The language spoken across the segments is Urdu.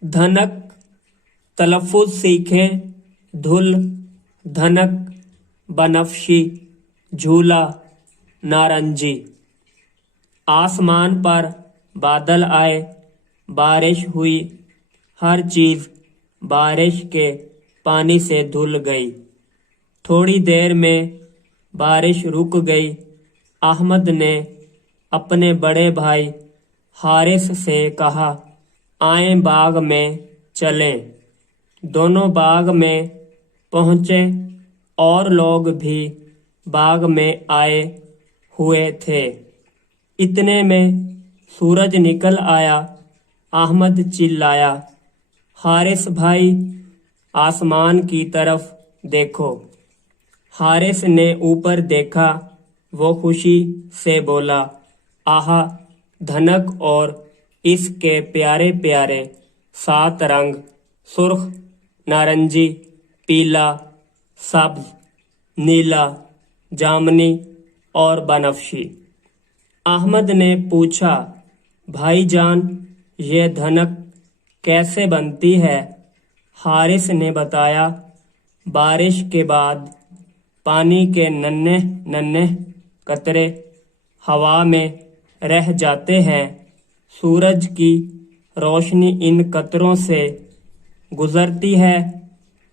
دھنک تلفظ سیکھیں، دھل دھنک بنفشی جھولا نارنجی۔ آسمان پر بادل آئے، بارش ہوئی، ہر چیز بارش کے پانی سے دھل گئی۔ تھوڑی دیر میں بارش رک گئی۔ احمد نے اپنے بڑے بھائی حارث سے کہا، آئیں باغ میں چلیں۔ دونوں باغ میں پہنچے اور لوگ بھی باغ میں آئے ہوئے تھے۔ اتنے میں سورج نکل آیا۔ احمد چلایا، حارث بھائی، آسمان کی طرف دیکھو۔ حارث نے اوپر دیکھا۔ وہ خوشی سے بولا، آہا، دھنک اور اس کے پیارے پیارے 7 رنگ، سرخ، نارنجی، پیلا، سبز، نیلا، جامنی اور بنفشی۔ احمد نے پوچھا، بھائی جان، یہ دھنک کیسے بنتی ہے؟ حارث نے بتایا، بارش کے بعد پانی کے ننھے ننھے قطرے ہوا میں رہ جاتے ہیں۔ سورج کی روشنی ان قطروں سے گزرتی ہے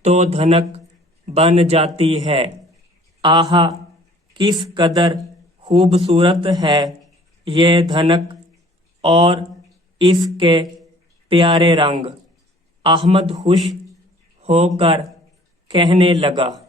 تو دھنک بن جاتی ہے۔ آہا، کس قدر خوبصورت ہے یہ دھنک اور اس کے پیارے رنگ۔ احمد خوش ہو کر کہنے لگا،